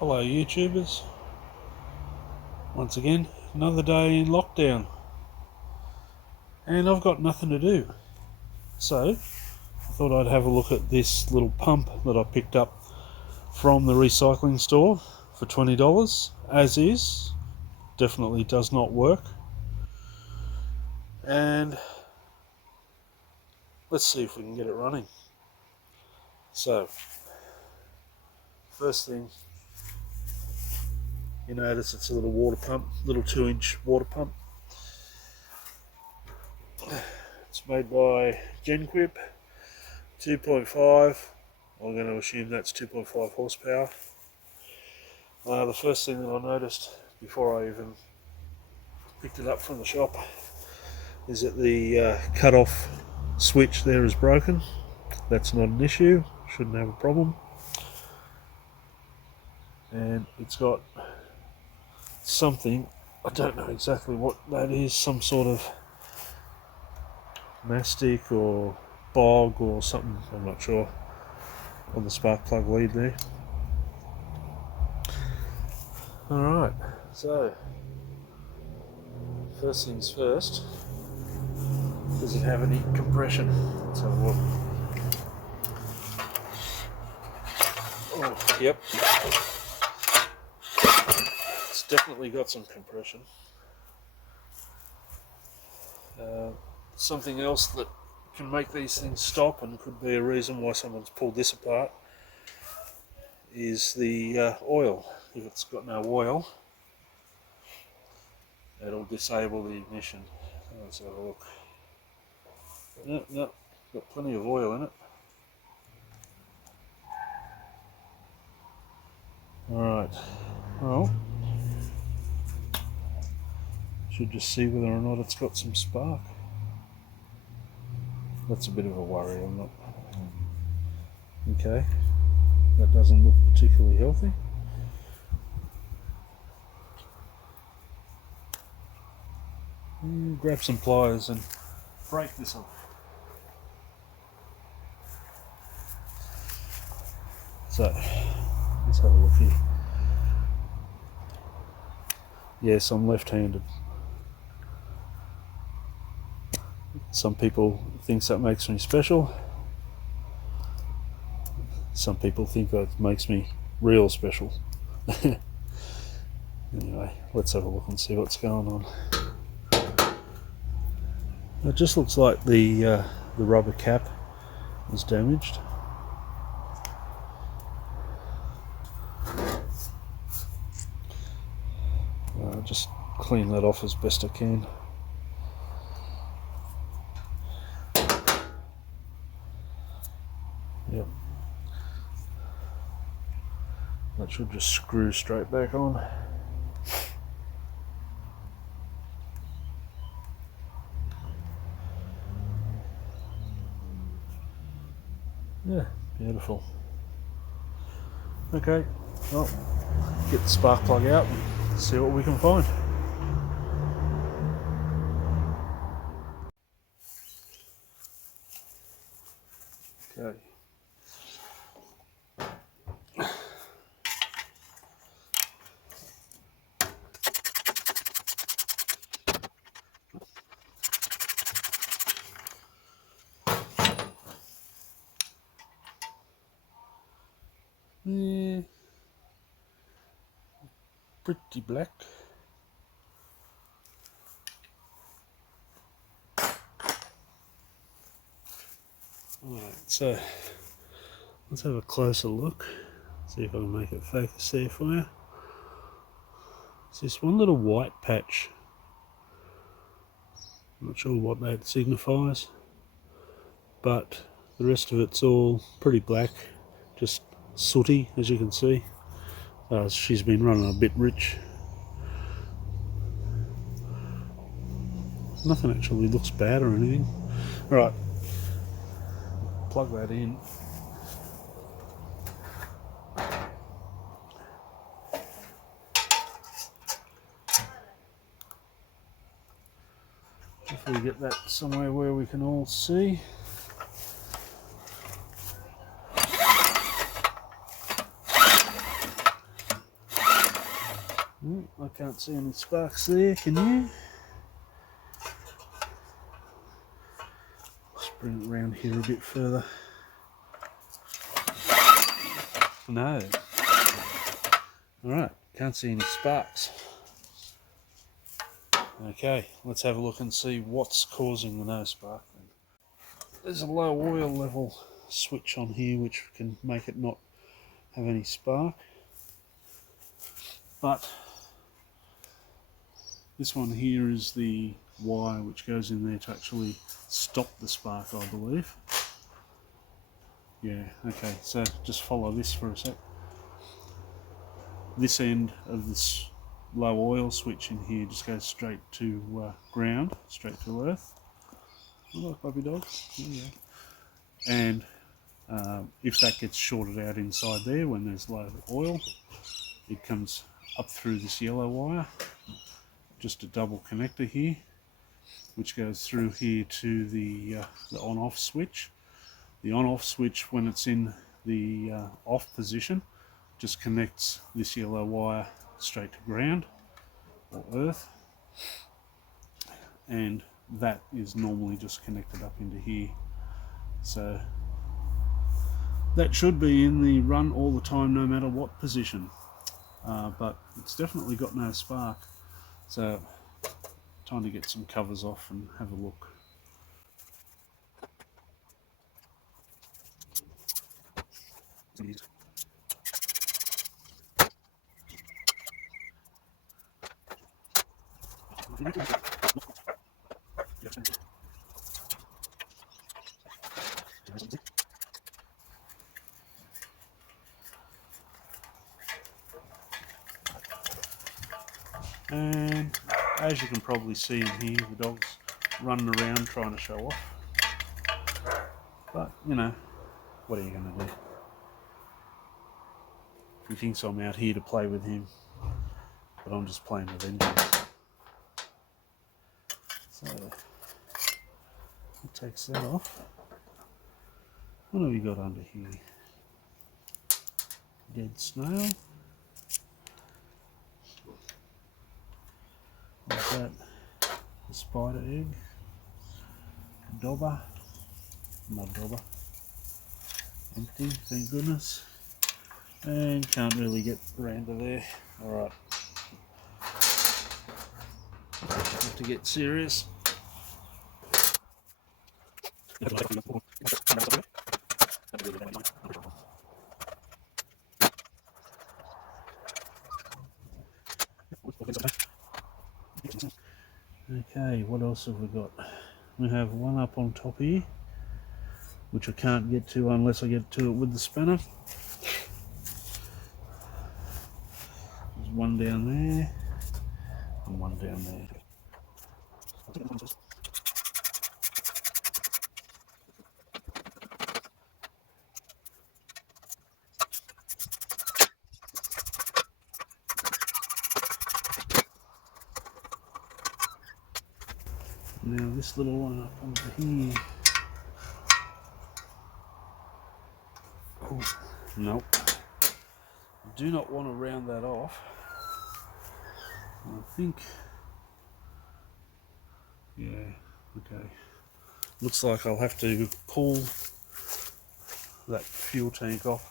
Hello YouTubers, once again another day in lockdown and I've got nothing to do, so I thought I'd have a look at this little pump that I picked up from the recycling store for $20 as is. Definitely does not work, and let's see if we can get it running. So first thing, you notice it's a little water pump, little 2-inch water pump. It's made by Genquip, 2.5. I'm going to assume that's 2.5 horsepower. The first thing that I noticed before I even picked it up from the shop is that the cut-off switch there is broken. That's not an issue, shouldn't have a problem. And it's got something, I don't know exactly what that is, some sort of mastic or bog or something, I'm not sure, on the spark plug lead there. Alright, so first things first, does it have any compression? Let's have a look. Oh, yep. It's definitely got some compression. Something else that can make these things stop and could be a reason why someone's pulled this apart is the oil. If it's got no oil, it'll disable the ignition. Let's have a look. No, got plenty of oil in it. Alright, well, should just see whether or not it's got some spark. That's a bit of a worry, I'm not... Okay, that doesn't look particularly healthy. Grab some pliers and break this off. So, let's have a look here. Yes, I'm left-handed. Some people think that makes me special. Some people think that makes me real special. Anyway, let's have a look and see what's going on. It just looks like the rubber cap is damaged. Just clean that off as best I can. Yep. That should just screw straight back on. Yeah, beautiful. Okay, well, get the spark plug out and see what we can find. Okay. Yeah, pretty black. Alright, so let's have a closer look, see if I can make it focus there for you. It's this one little white patch. I'm not sure what that signifies, but the rest of it's all pretty black, just sooty, as you can see. She's been running a bit rich. Nothing actually looks bad or anything. Alright, plug that in. If we get that somewhere where we can all see. I can't see any sparks there, can you? Let's bring it around here a bit further. No. Alright, can't see any sparks. Okay, let's have a look and see what's causing the no spark then. There's a low oil level switch on here which can make it not have any spark. But this one here is the wire which goes in there to actually stop the spark, I believe. Yeah, okay, so just follow this for a sec. This end of this low oil switch in here just goes straight to ground, straight to earth. Hello, puppy dog. Yeah. And if that gets shorted out inside there when there's low oil, it comes up through this yellow wire, just a double connector here, which goes through here to the on-off switch. The on-off switch, when it's in the off position, just connects this yellow wire straight to ground or earth, and that is normally just connected up into here. So that should be in the run all the time, no matter what position, but it's definitely got no spark. So time to get some covers off and have a look. And as you can probably see in here, the dog's running around trying to show off. But, you know, what are you going to do? He thinks I'm out here to play with him, but I'm just playing with engines. So, it takes that off. What have we got under here? Dead snail. What's that? A spider egg. Dobber. Mud dobber. Empty, thank goodness. And can't really get around to there. Alright. Have to get serious. Okay, what else have we got? We have one up on top here, which I can't get to unless I get to it with the spanner. There's one down there, and one down there. Now this little one up over here. Oh, nope. Do not want to round that off. I think, yeah, okay. Looks like I'll have to pull that fuel tank off.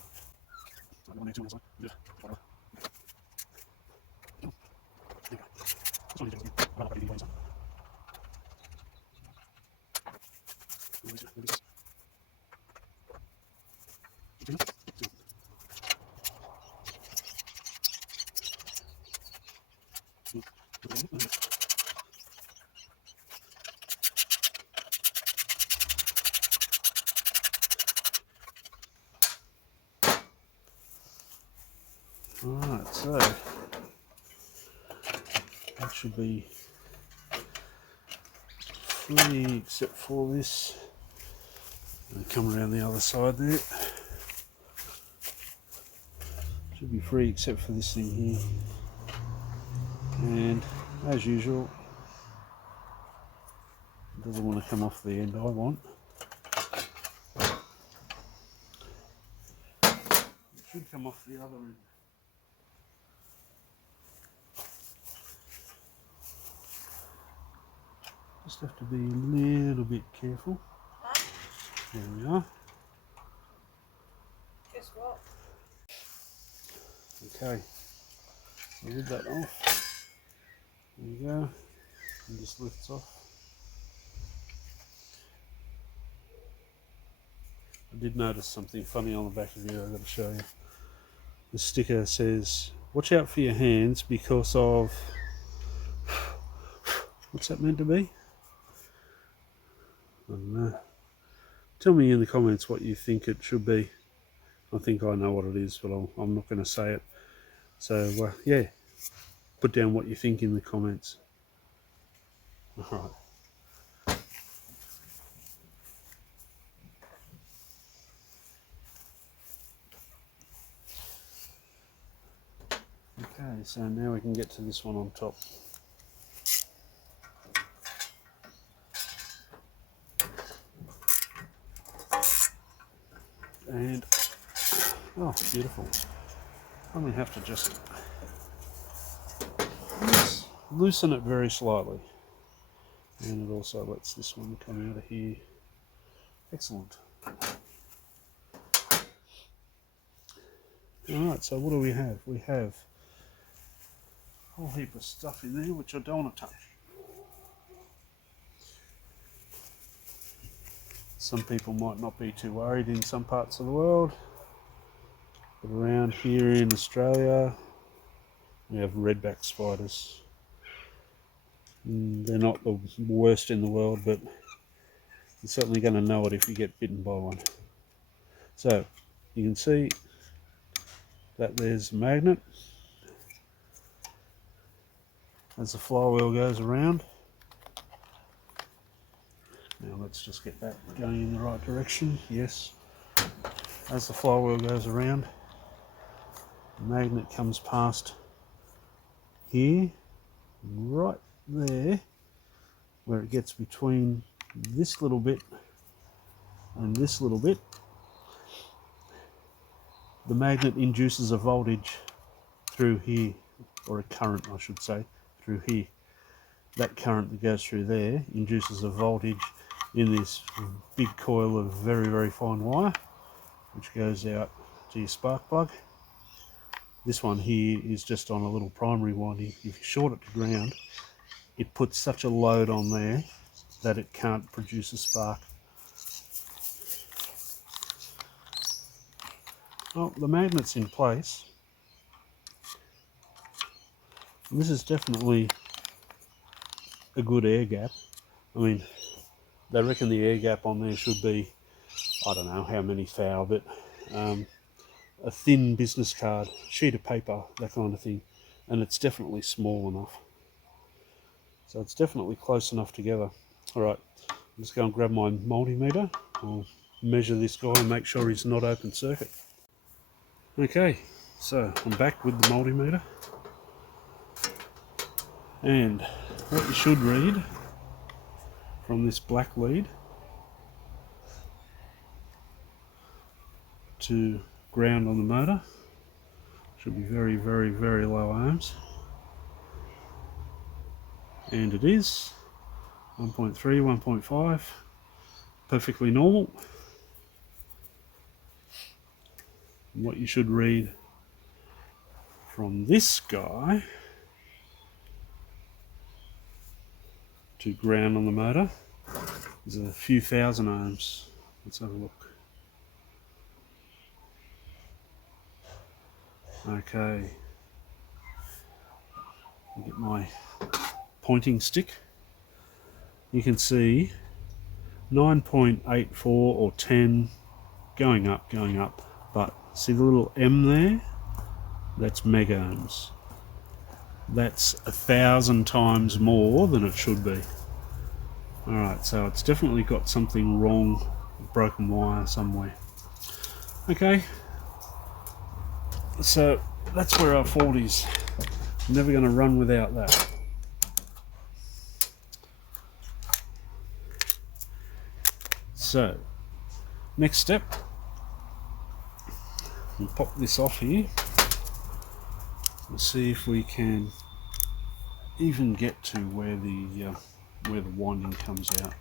Alright, so that should be free except for this. And come around the other side there. Should be free except for this thing here. And as usual, it doesn't want to come off the end I want. It should come off the other end. Just have to be a little bit careful. There we are. Guess what? Okay, so with that off, there you go, and just lifts off. I did notice something funny on the back of here, I've got to show you. The sticker says, watch out for your hands because of, what's that meant to be? I don't know. Tell me in the comments what you think it should be. I think I know what it is, but I'm not going to say it. So, yeah, put down what you think in the comments. Alright. Okay, so now we can get to this one on top. And, oh, beautiful. Only have to just loosen it very slightly. And it also lets this one come out of here. Excellent. Alright, so what do we have? We have a whole heap of stuff in there which I don't want to touch. Some people might not be too worried in some parts of the world, but around here in Australia we have redback spiders. They're not the worst in the world, but you're certainly going to know it if you get bitten by one. So you can see that there's a magnet as the flywheel goes around. Now let's just get that going in the right direction. Yes, as the flywheel goes around, the magnet comes past here, right there, where it gets between this little bit and this little bit. The magnet induces a voltage through here, or a current I should say, through here. That current that goes through there induces a voltage in this big coil of very, very fine wire, which goes out to your spark plug. This one here is just on a little primary winding. If you short it to ground, it puts such a load on there that it can't produce a spark. Well, the magnet's in place. And this is definitely a good air gap. I mean, they reckon the air gap on there should be, I don't know how many thou, but a thin business card, sheet of paper, that kind of thing. And it's definitely small enough. So it's definitely close enough together. Alright, let's go and grab my multimeter. I'll measure this guy and make sure he's not open circuit. Okay, so I'm back with the multimeter. And what you should read from this black lead to ground on the motor should be very, very, very low ohms. And it is 1.3, 1.5, perfectly normal. And what you should read from this guy to ground on the motor is a few thousand ohms. Let's have a look. Okay, I'll get my pointing stick. You can see 9.84 or 10 going up, but see the little M there? That's mega ohms. That's 1,000 times more than it should be. Alright, so it's definitely got something wrong, broken wire somewhere. Okay, so that's where our fault is. I'm never going to run without that. So, next step, we'll pop this off here. We'll see if we can even get to where the where the winding comes out.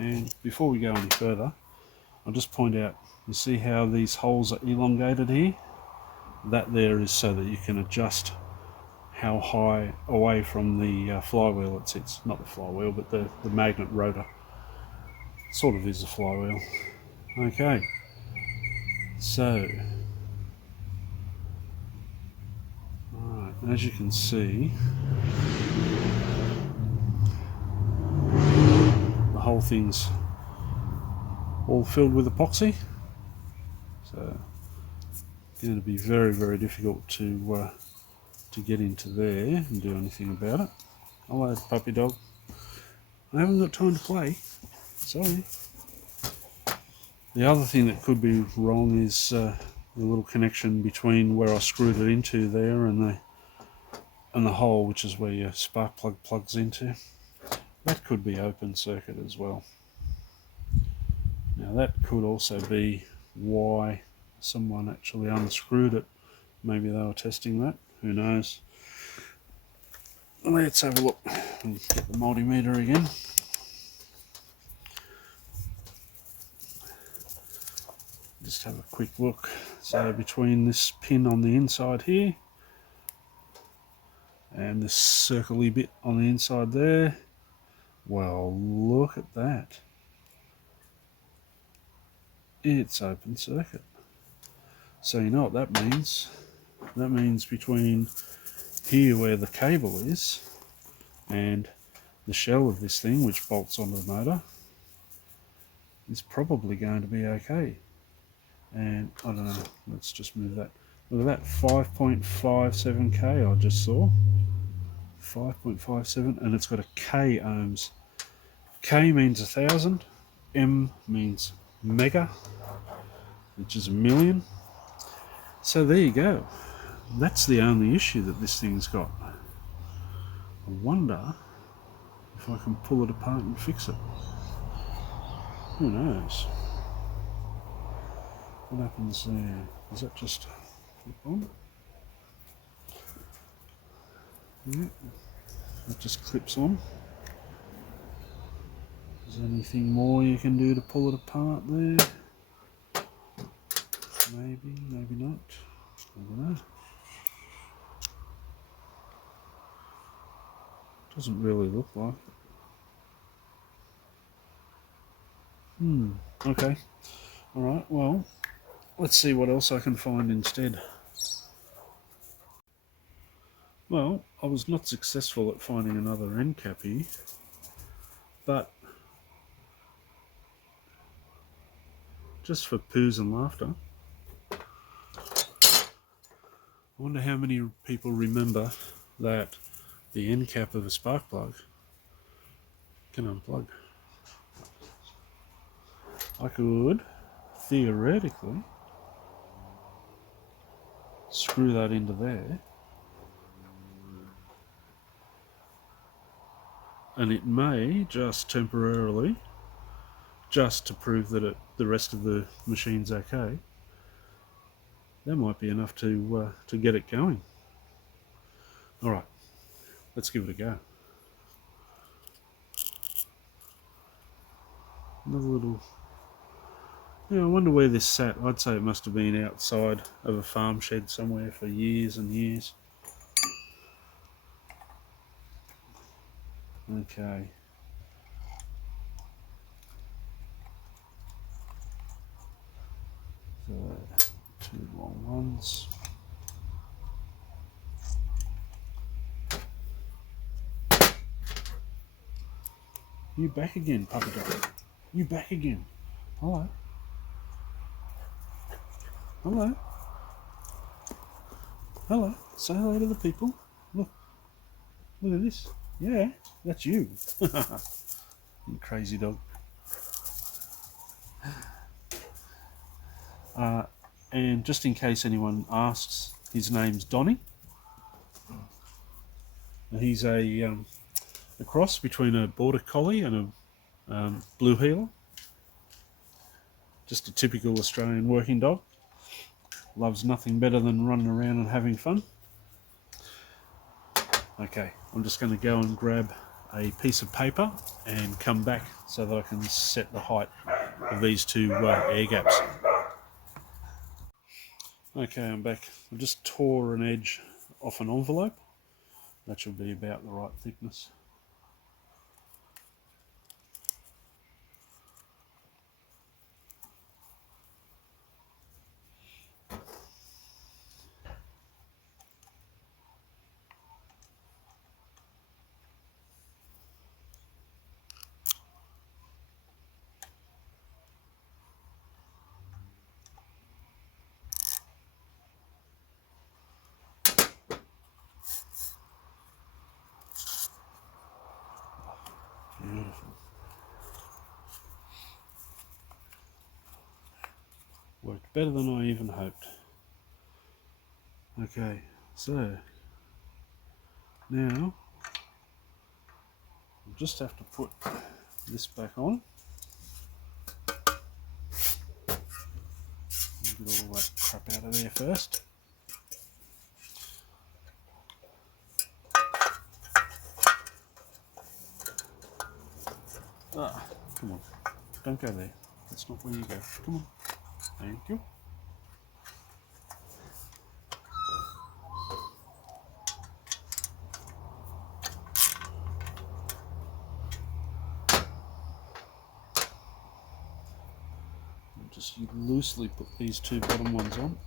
And before we go any further, I'll just point out, you see how these holes are elongated here? That there is so that you can adjust how high away from the flywheel it sits. Not the flywheel, but the magnet rotor. Sort of is a flywheel. Okay, so, alright, as you can see, the whole thing's all filled with epoxy, so it's going to be very, very difficult to get into there and do anything about it. Hello, puppy dog. I haven't got time to play. Sorry. The other thing that could be wrong is the little connection between where I screwed it into there and the hole, which is where your spark plug plugs into. That could be open circuit as well. Now that could also be why someone actually unscrewed it. Maybe they were testing that, who knows. Let's have a look. Get the multimeter again. Just have a quick look. So between this pin on the inside here and this circly bit on the inside there, well, look at that. It's open circuit. So you know what that means? That means between here where the cable is and the shell of this thing, which bolts onto the motor, is probably going to be okay. And I don't know, let's just move that. Look at that, 5.57k I just saw. 5.57, and it's got a K ohms. K means 1,000, M means mega, which is a million. So there you go. That's the only issue that this thing's got. I wonder if I can pull it apart and fix it. Who knows? What happens there? Does that just flip on? Yeah, that just clips on. Is there anything more you can do to pull it apart there? Maybe, maybe not. I don't know. Doesn't really look like it. Okay. Alright, well, let's see what else I can find instead. Well, I was not successful at finding another end cap here, but just for poos and laughter, I wonder how many people remember that the end cap of a spark plug can unplug. I could theoretically screw that into there, and it may just temporarily, just to prove that the rest of the machine's okay, that might be enough to get it going. Alright, let's give it a go. Another little... Yeah, I wonder where this sat. I'd say it must have been outside of a farm shed somewhere for years and years. Okay. So, 2 long ones. You back again, puppy dog. You back again. Hello. Hello. Hello. Say hello to the people. Look. Look at this. Yeah, that's you. You crazy dog. And just in case anyone asks, his name's Donny. He's a cross between a border collie and a blue heeler. Just a typical Australian working dog. Loves nothing better than running around and having fun. Okay, I'm just going to go and grab a piece of paper and come back so that I can set the height of these two air gaps. Okay, I'm back. I just tore an edge off an envelope. That should be about the right thickness. Beautiful. Worked better than I even hoped. Okay, so now I'll just have to put this back on. Get all that crap out of there first. Ah, come on. Don't go there. That's not where you go. Come on. Thank you. Just loosely put these two bottom ones on.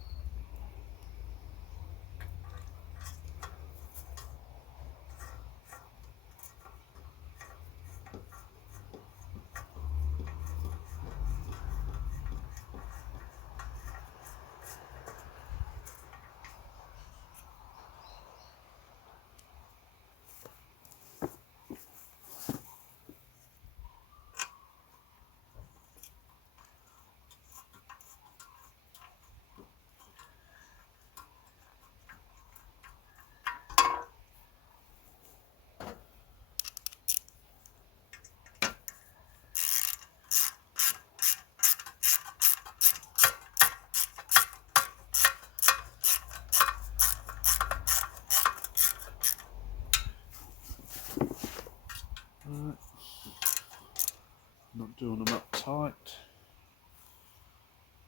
Not doing them up tight.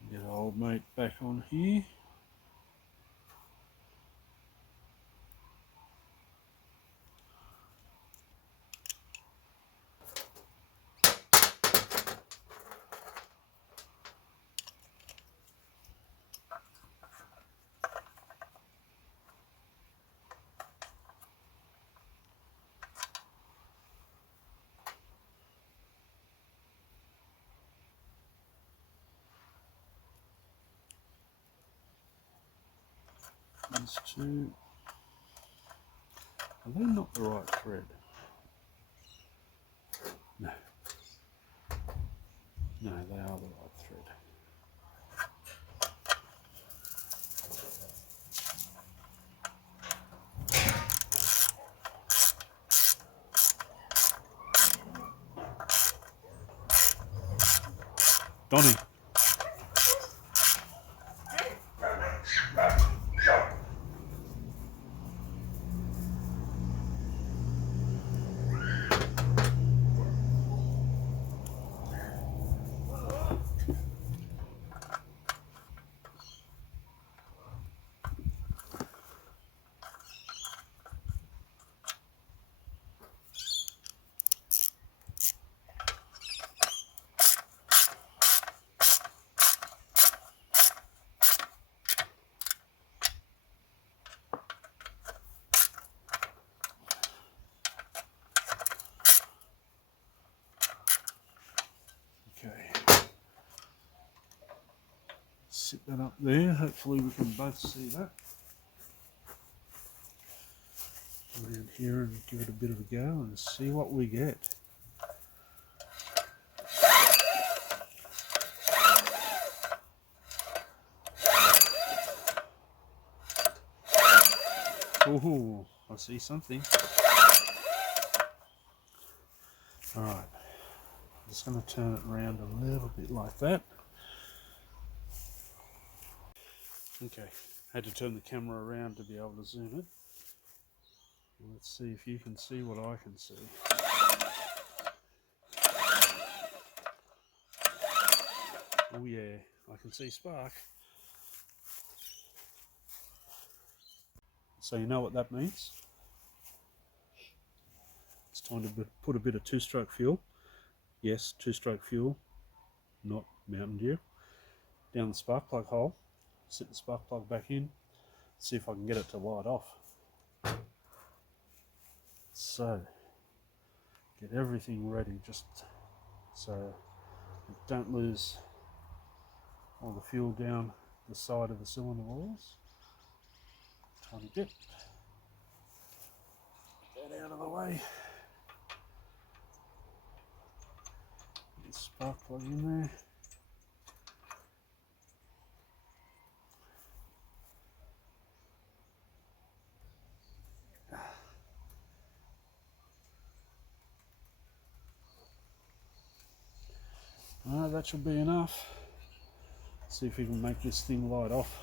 Get old mate back on here. These two, are they not the right thread? No. No, they are the right thread. Donny. Sit that up there, hopefully we can both see that. here and give it a bit of a go and see what we get. Oh, I see something. Alright, I'm just going to turn it around a little bit like that. Okay, had to turn the camera around to be able to zoom it. Let's see if you can see what I can see. Oh yeah, I can see spark. So you know what that means? It's time to put a bit of two-stroke fuel. Yes, two-stroke fuel, not Mountain Dew. Down the spark plug hole, sit the spark plug back in, see if I can get it to light off. So, get everything ready just so you don't lose all the fuel down the side of the cylinder walls. Tiny bit. Get that out of the way. Get the spark plug in there. That should be enough. See if we can make this thing light off.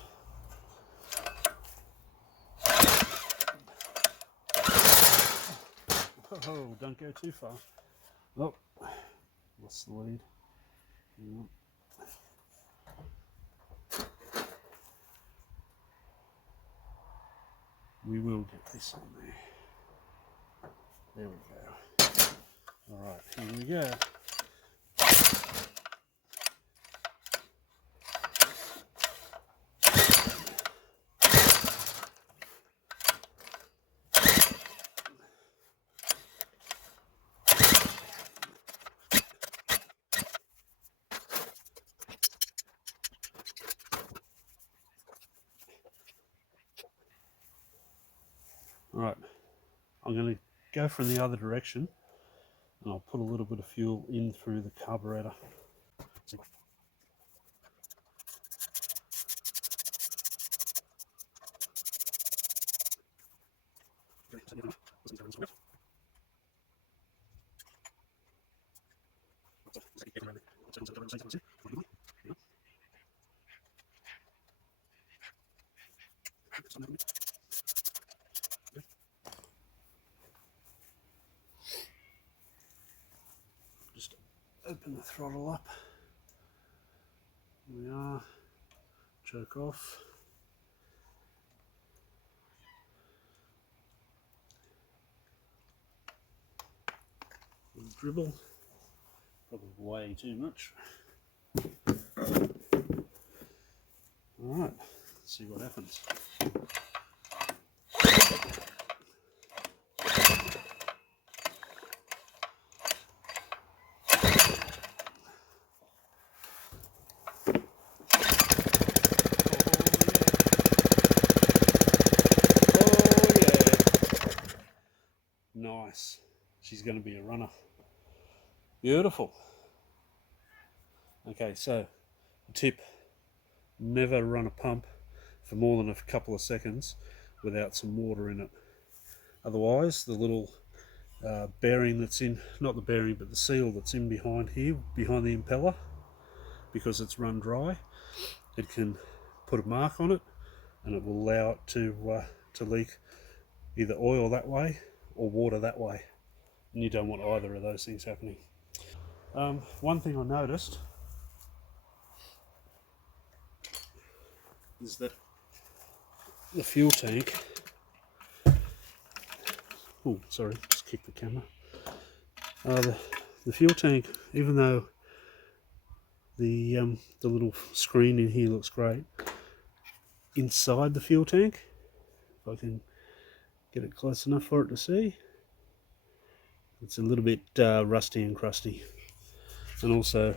Oh, don't go too far. Oh, lost the lead. Yeah. We will get this on there. There we go. Alright, here we go. Alright, I'm going to go from the other direction and I'll put a little bit of fuel in through the carburetor. Just open the throttle up. Here we are. Choke off. Dribble. Probably way too much. Alright, let's see what happens. Nice. She's going to be a runner. Beautiful. Okay, so tip, never run a pump for more than a couple of seconds without some water in it. Otherwise, the little bearing that's in, not the bearing, but the seal that's in behind here, behind the impeller, because it's run dry, it can put a mark on it and it will allow it to leak either oil that way or water that way. And you don't want either of those things happening. One thing I noticed is that the fuel tank, oh sorry, just kicked the camera. The fuel tank, even though the little screen in here looks great, inside the fuel tank, if I can get it close enough for it to see, it's a little bit rusty and crusty. And also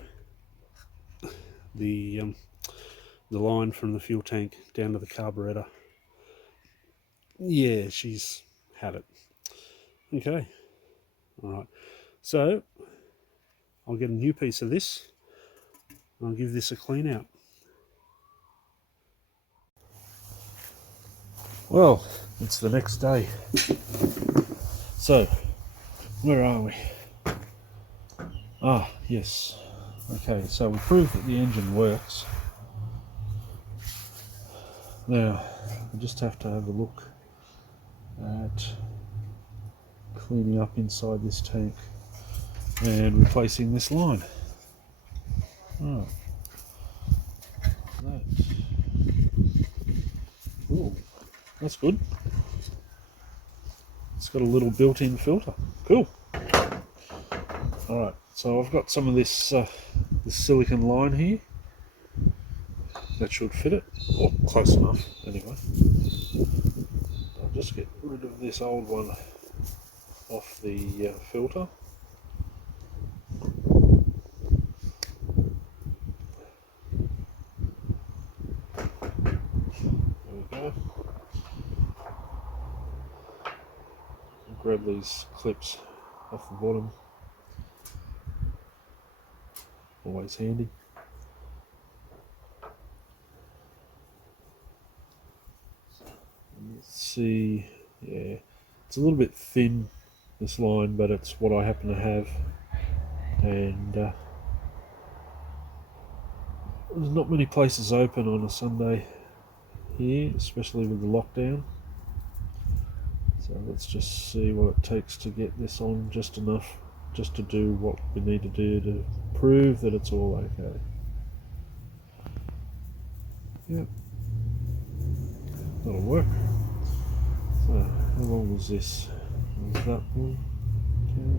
the line from the fuel tank down to the carburetor, yeah, she's had it. Okay, alright, so I'll get a new piece of this and I'll give this a clean out. Well, it's the next day. So, where are we? Ah, yes. Okay, so we proved that the engine works. Now, I just have to have a look at cleaning up inside this tank and replacing this line. Oh, that. Ooh, that's good. It's got a little built-in filter. Cool. Alright, so I've got some of this, this silicon line here. That should fit it, or close enough anyway. I'll just get rid of this old one off the filter. There we go. Grab these clips off the bottom. Always handy. Let's see, yeah, it's a little bit thin, this line, but it's what I happen to have, and there's not many places open on a Sunday here, especially with the lockdown. So let's just see what it takes to get this on just enough, just to do what we need to do to prove that it's all okay. Yep, that'll work. So, how long was this? Was that one? Okay.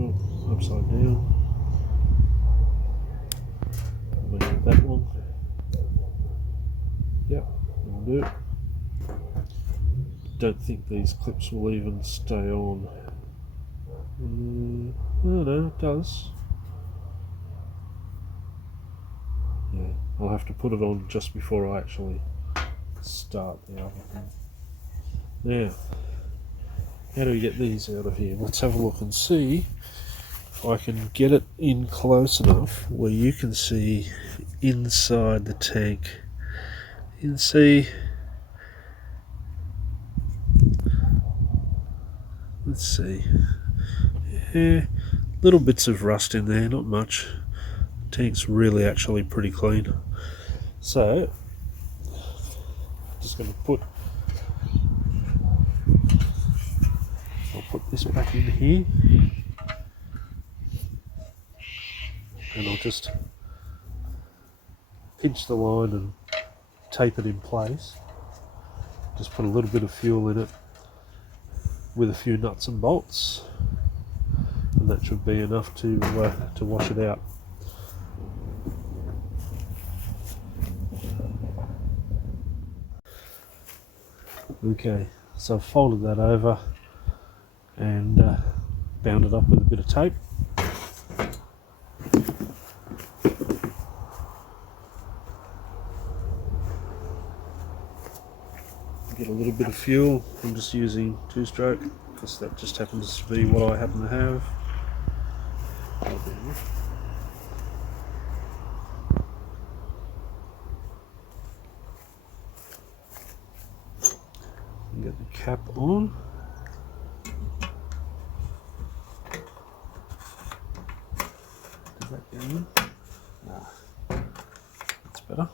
Oh, upside down. Maybe that one. Yep, that'll do. Don't think these clips will even stay on. No, it does. Yeah, I'll have to put it on just before I actually start the other thing. Now, how do we get these out of here? Let's have a look and see if I can get it in close enough where you can see inside the tank. You can see, let's see, yeah, little bits of rust in there, not much. Tank's really actually pretty clean. So, just going to put, I'll put this back in here, and I'll just pinch the line and tape it in place. Just put a little bit of fuel in it with a few nuts and bolts, and that should be enough to wash it out. Okay, so I've folded that over and bound it up with a bit of tape. Get a little bit of fuel. I'm just using 2-stroke because that just happens to be what I happen to have. Get the cap on. Did that get in? Nah, that's better.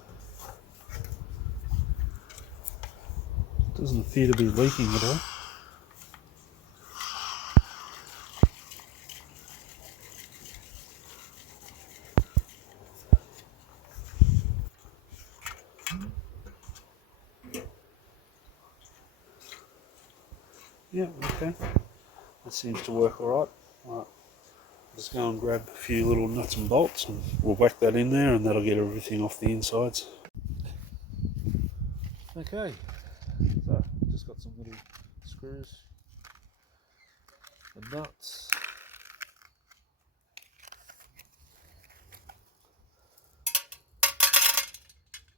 Doesn't appear to be leaking at all. Yeah, okay. That seems to work alright. Right. Just go and grab a few little nuts and bolts and we'll whack that in there and that'll get everything off the insides. Okay, so just got some little screws and nuts.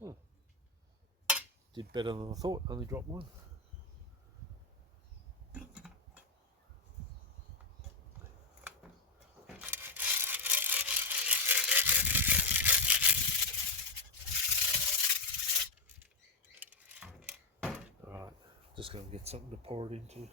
Oh, did better than I thought, only dropped one. Just go and get something to pour it into.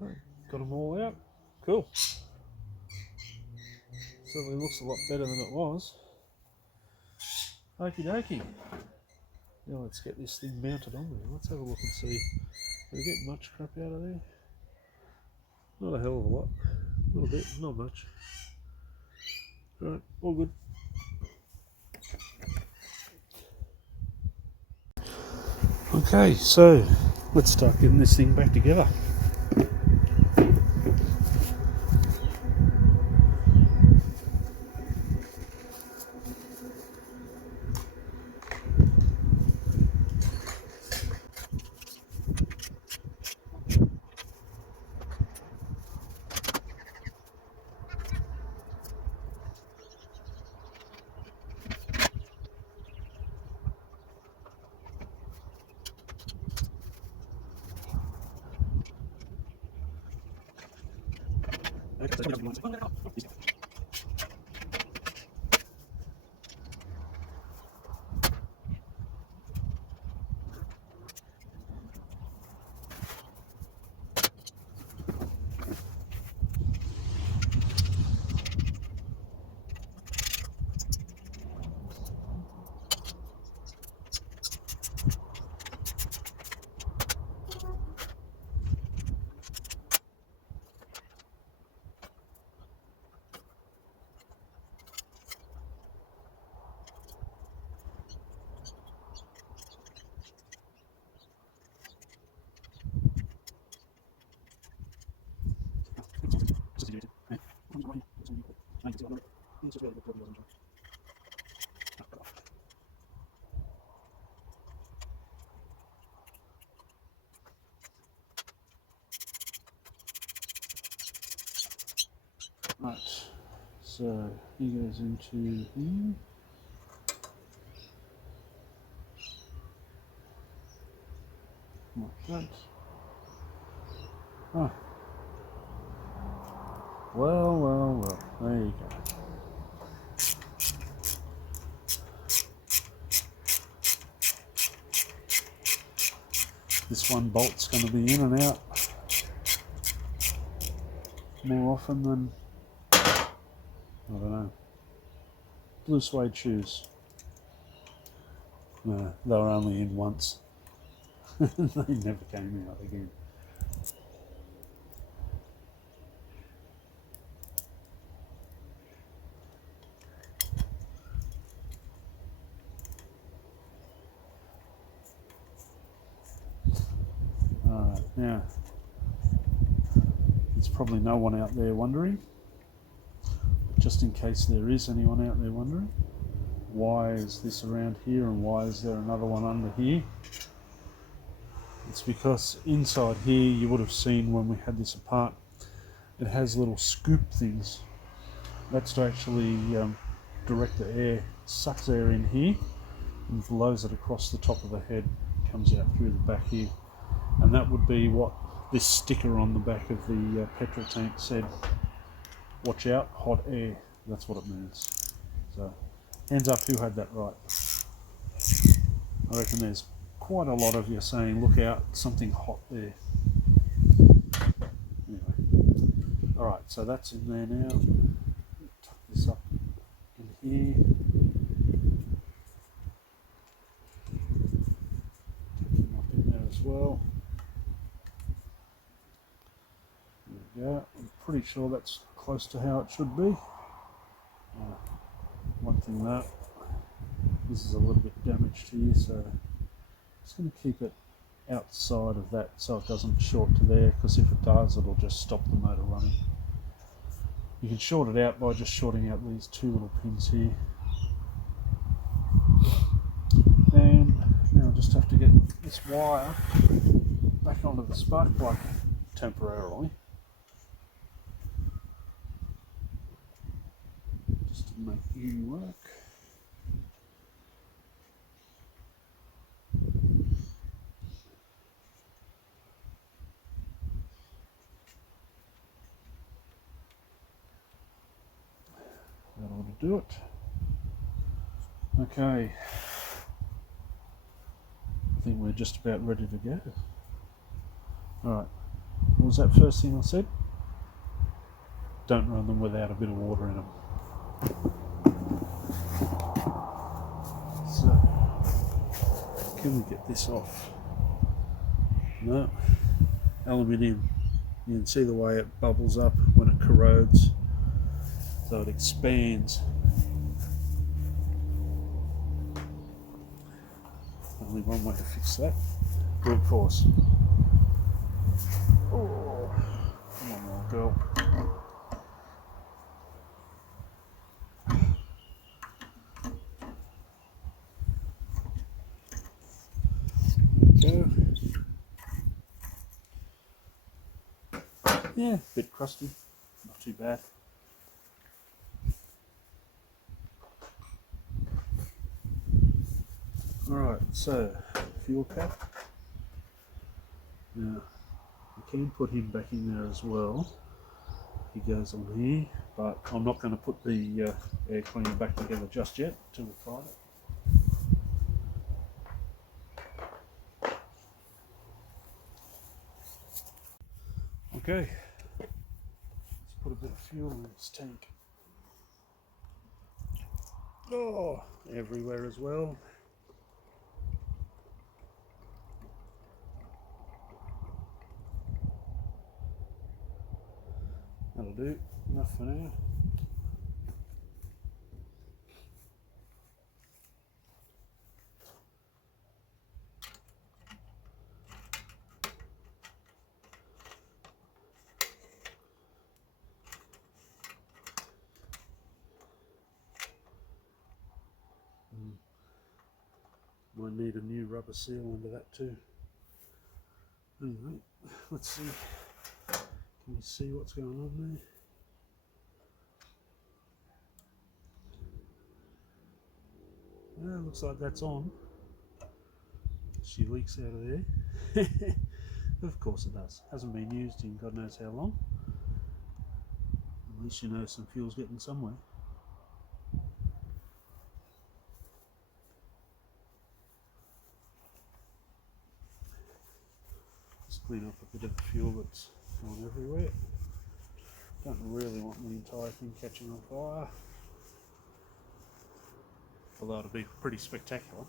Right, got them all out. Cool. Certainly looks a lot better than it was. Okie dokie. Now let's get this thing mounted on there. Let's have a look and see. Did we get much crap out of there? Not a hell of a lot. A little bit, not much. Right, all good. Okay, so let's start getting this thing back together. Right, so he goes into here. Like that. Ah. Well, there you go. This one bolt's going to be in and out more often than, I don't know, blue suede shoes. No, they were only in once. They never came out again. Now, there's probably no one out there wondering, just in case there is anyone out there wondering, why is this around here and why is there another one under here? It's because inside here, you would have seen when we had this apart, it has little scoop things. That's to actually direct the air, sucks air in here and blows it across the top of the head, comes out through the back here. And that would be what this sticker on the back of the petrol tank said. Watch out, hot air. That's what it means. So, hands up who had that right. I reckon there's quite a lot of you saying, look out, something hot there. Anyway, alright, so that's in there now. Tuck this up in here. Tuck him up in there as well. Yeah, I'm pretty sure that's close to how it should be. One thing that this is a little bit damaged here, so just going to keep it outside of that so it doesn't short to there, because if it does, it'll just stop the motor running. You can short it out by just shorting out these two little pins here. And get this wire back onto the spark plug temporarily, just to make you work. That ought to do it. Okay, I think we're just about ready to go. Alright, what was that first thing I said? Don't run them without a bit of water in them. So, can we get this off? No. Aluminium. You can see the way it bubbles up when it corrodes, so it expands. Only one way to fix that. Brute force. Oh, come on, little girl. Go. Yeah, a bit crusty. Not too bad. Alright, so fuel cap. Now, you can put him back in there as well. He goes on here, but I'm not going to put the air cleaner back together just yet until we try it. Okay, let's put a bit of fuel in this tank. Oh, everywhere as well. That'll do, enough for now. Might need a new rubber seal under that too. Anyway, let's see. Can you see what's going on there? Yeah, looks like that's on. She leaks out of there. Of course it does. Hasn't been used in God knows how long. At least you know some fuel's getting somewhere. Just clean up a bit of the fuel that's gone everywhere. Don't really want the entire thing catching on fire. Although it'll be pretty spectacular.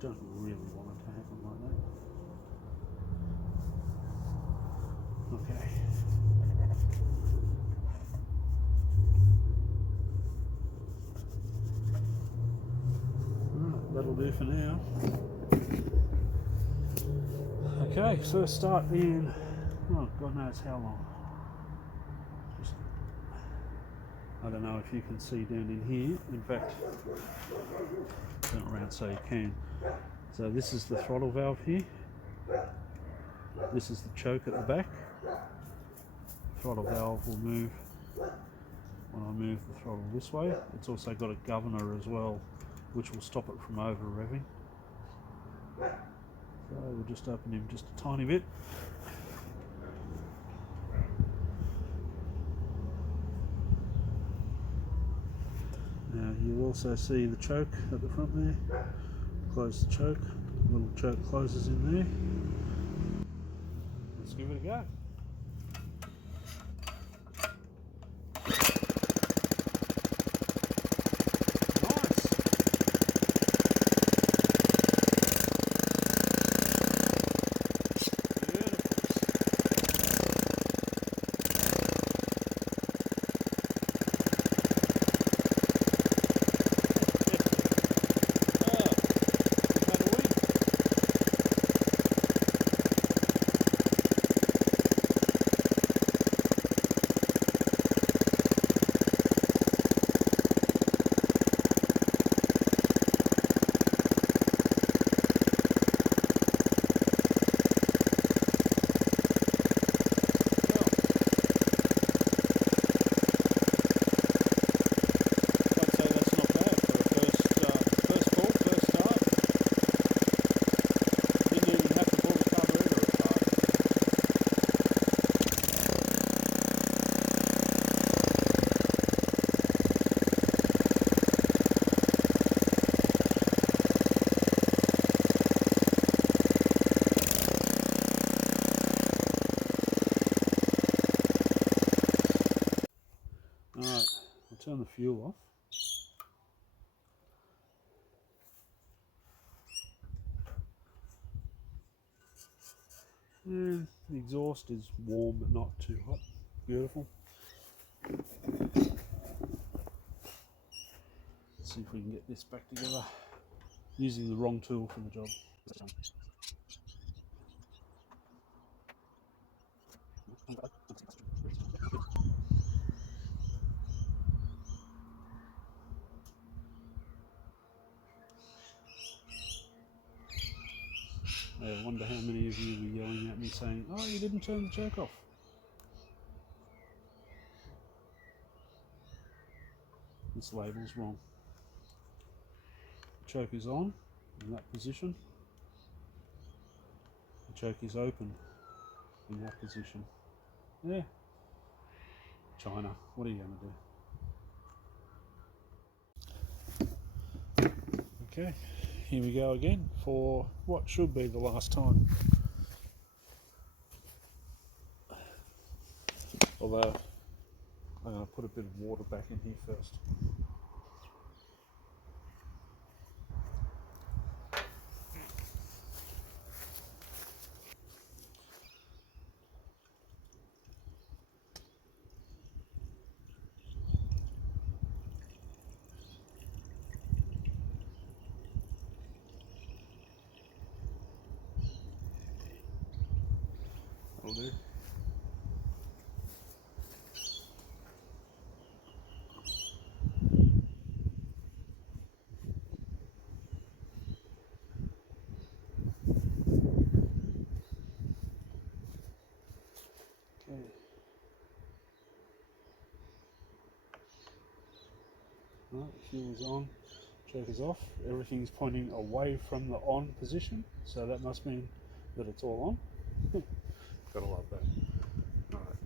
Don't really want it to happen like that. Okay. Alright, that'll do for now. Okay, first start in, oh, God knows how long. Just, I don't know if you can see down in here. In fact, turn it around so you can. So this is the throttle valve here. This is the choke at the back. The throttle valve will move when I move the throttle this way. It's also got a governor as well, which will stop it from over revving. So we'll just open him just a tiny bit. Now you'll also see the choke at the front there. Close the choke. The little choke closes in there. Let's give it a go. Right, I'll turn the fuel off. And the exhaust is warm but not too hot. Beautiful. Let's see if we can get this back together. Using the wrong tool for the job. I wonder how many of you were yelling at me saying, "Oh, you didn't turn the choke off." This label's wrong. The choke is on in that position. The choke is open in that position. Yeah. China, what are you going to do? Okay, here we go again for what should be the last time. Although, I'm going to put a bit of water back in here first. That'll do. Okay. Right, fuel is on, choke is off, everything's pointing away from the on position, so that must mean that it's all on. Gotta love that. All right.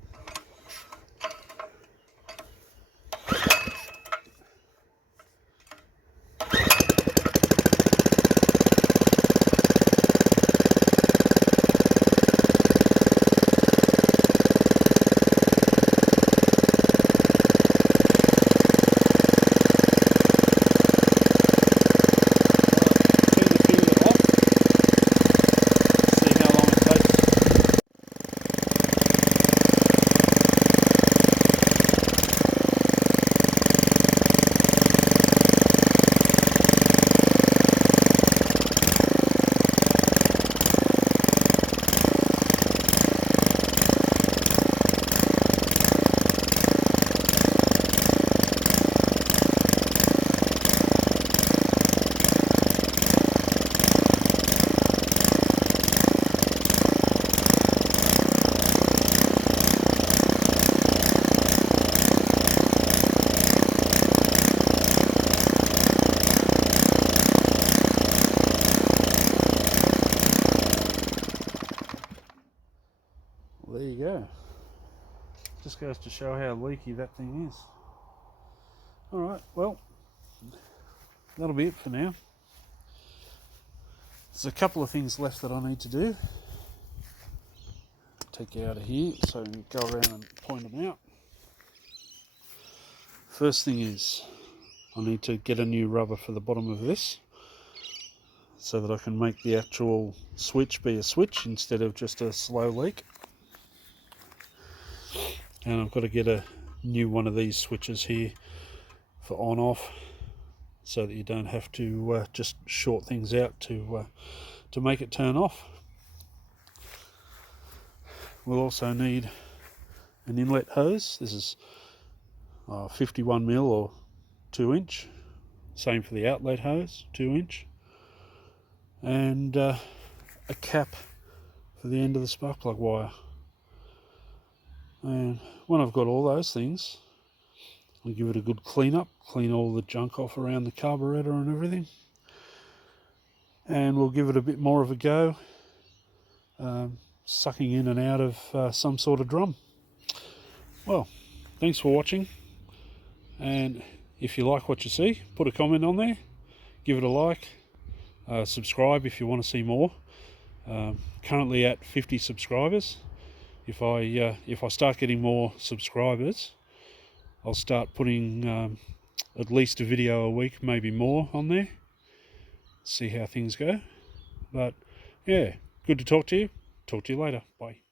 There you go. Just goes to show how leaky that thing is. Alright, well, that'll be it for now. There's a couple of things left that I need to do. Take you out of here so we can go around and point them out. First thing is, I need to get a new rubber for the bottom of this so that I can make the actual switch be a switch instead of just a slow leak. And I've got to get a new one of these switches here for on off so that you don't have to just short things out to make it turn off. We'll also need an inlet hose. This is 51mm or 2-inch. Same for the outlet hose, 2-inch. And a cap for the end of the spark plug wire. And when I've got all those things, I'll give it a good clean up, clean all the junk off around the carburetor and everything. And we'll give it a bit more of a go, sucking in and out of some sort of drum. Well, thanks for watching. And if you like what you see, put a comment on there, give it a like, subscribe if you want to see more. Currently at 50 subscribers. If I start getting more subscribers, I'll start putting at least a video a week, maybe more, on there. See how things go. But yeah, good to talk to you. Talk to you later. Bye.